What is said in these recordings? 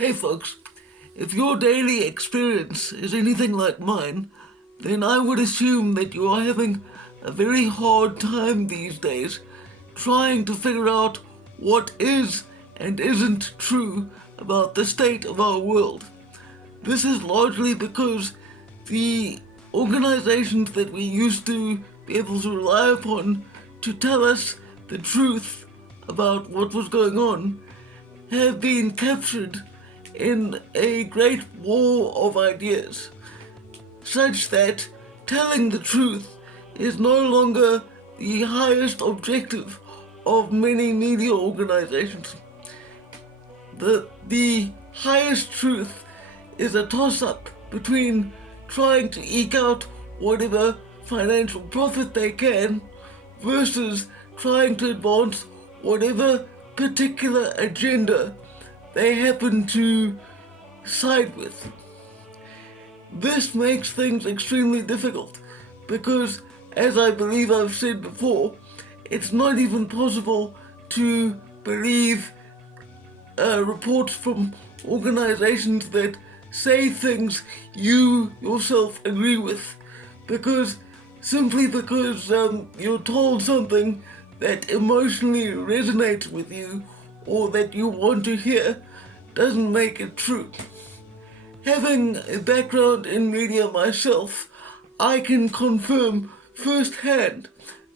Hey folks, if your daily experience is anything like mine, then I would assume that you are having a very hard time these days trying to figure out what is and isn't true about the state of our world. This is largely because the organizations that we used to be able to rely upon to tell us the truth about what was going on have been captured in a great war of ideas, such that telling the truth is no longer the highest objective of many media organizations. The highest truth is a toss-up between trying to eke out whatever financial profit they can versus trying to advance whatever particular agenda they happen to side with. This makes things extremely difficult because, as I believe I've said before, it's not even possible to believe reports from organizations that say things you yourself agree with, because you're told something that emotionally resonates with you or that you want to hear doesn't make it true. Having a background in media myself, I can confirm firsthand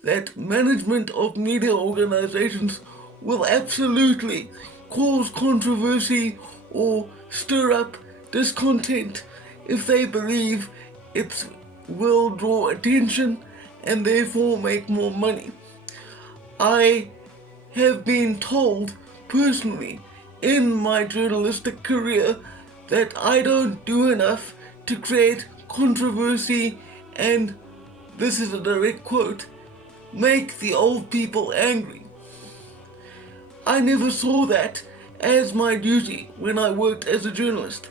that management of media organizations will absolutely cause controversy or stir up discontent if they believe it will draw attention and therefore make more money. I have been told personally in my journalistic career that I don't do enough to create controversy and, this is a direct quote, make the old people angry. I never saw that as my duty when I worked as a journalist.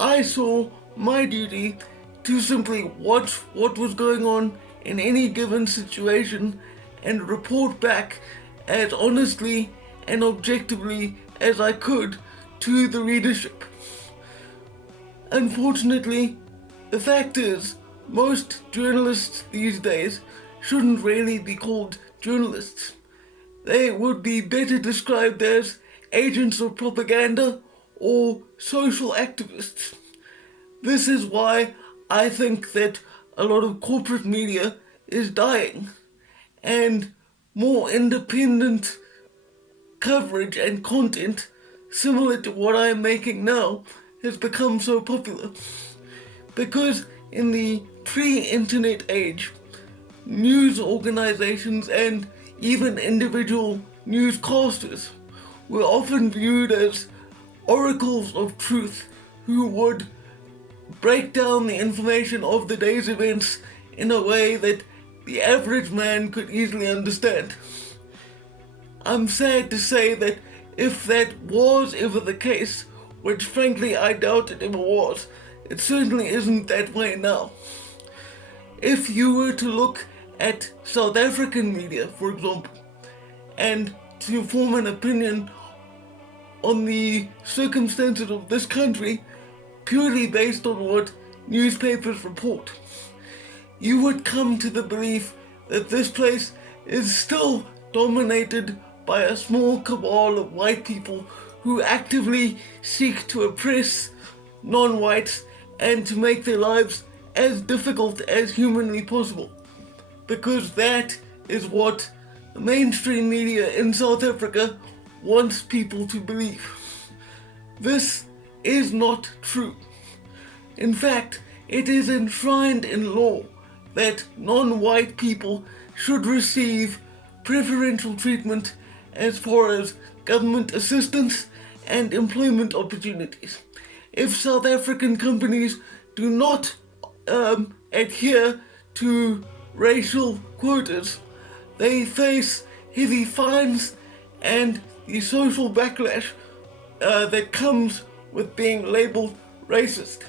I saw my duty to simply watch what was going on in any given situation and report back as honestly and objectively as I could to the readership. Unfortunately, the fact is, most journalists these days shouldn't really be called journalists. They would be better described as agents of propaganda or social activists. This is why I think that a lot of corporate media is dying, and more independent coverage and content similar to what I am making now has become so popular. Because in the pre-internet age, news organizations and even individual newscasters were often viewed as oracles of truth who would break down the information of the day's events in a way that the average man could easily understand. I'm sad to say that if that was ever the case, which frankly I doubt it ever was, it certainly isn't that way now. If you were to look at South African media, for example, and to form an opinion on the circumstances of this country purely based on what newspapers report, you would come to the belief that this place is still dominated by a small cabal of white people who actively seek to oppress non-whites and to make their lives as difficult as humanly possible. Because that is what the mainstream media in South Africa wants people to believe. This is not true. In fact, it is enshrined in law that non-white people should receive preferential treatment as far as government assistance and employment opportunities. If South African companies do not adhere to racial quotas, they face heavy fines and the social backlash that comes with being labeled racist.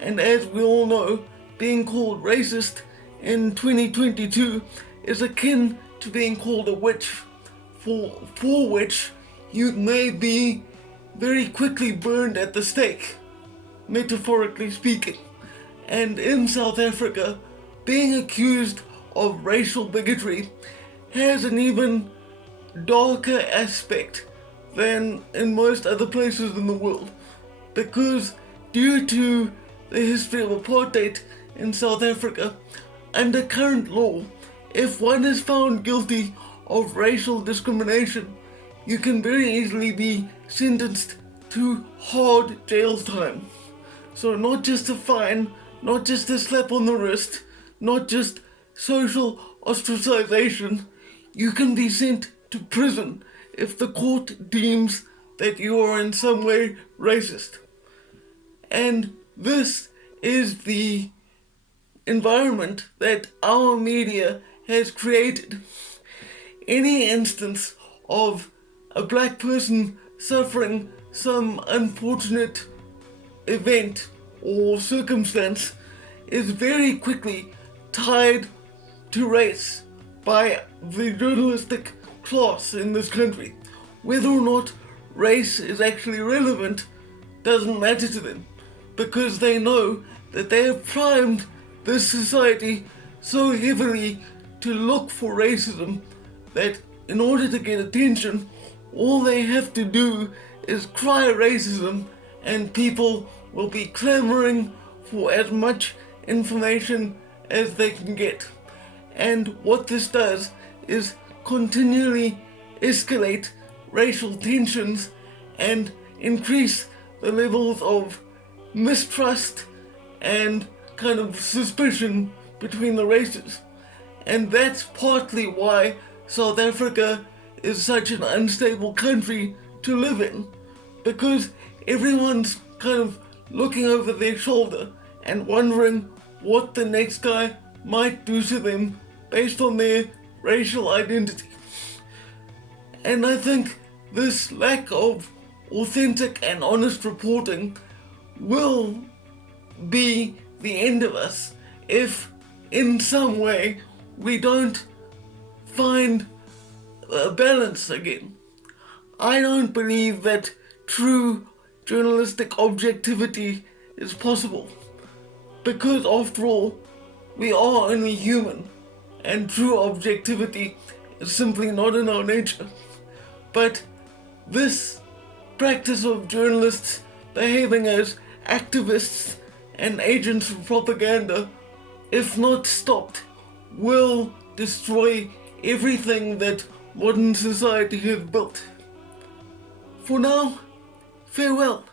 And as we all know, being called racist in 2022 is akin to being called a witch, for which you may be very quickly burned at the stake, metaphorically speaking. And in South Africa, being accused of racial bigotry has an even darker aspect than in most other places in the world, because due to the history of apartheid in South Africa, under current law, if one is found guilty of racial discrimination, you can very easily be sentenced to hard jail time. So not just a fine, not just a slap on the wrist, not just social ostracization, you can be sent to prison if the court deems that you are in some way racist. And this is the environment that our media has created. Any instance of a black person suffering some unfortunate event or circumstance is very quickly tied to race by the journalistic class in this country. Whether or not race is actually relevant doesn't matter to them, because they know that they have primed this society so heavily to look for racism that in order to get attention, all they have to do is cry racism and people will be clamoring for as much information as they can get. And what this does is continually escalate racial tensions and increase the levels of mistrust and kind of suspicion between the races. And that's partly why South Africa is such an unstable country to live in, because everyone's kind of looking over their shoulder and wondering what the next guy might do to them based on their racial identity. And I think this lack of authentic and honest reporting will be the end of us if in some way we don't find a balance again. I don't believe that true journalistic objectivity is possible, because after all, we are only human, and true objectivity is simply not in our nature. But this practice of journalists behaving as activists and agents of propaganda, if not stopped, will destroy everything that modern society has built. For now, farewell.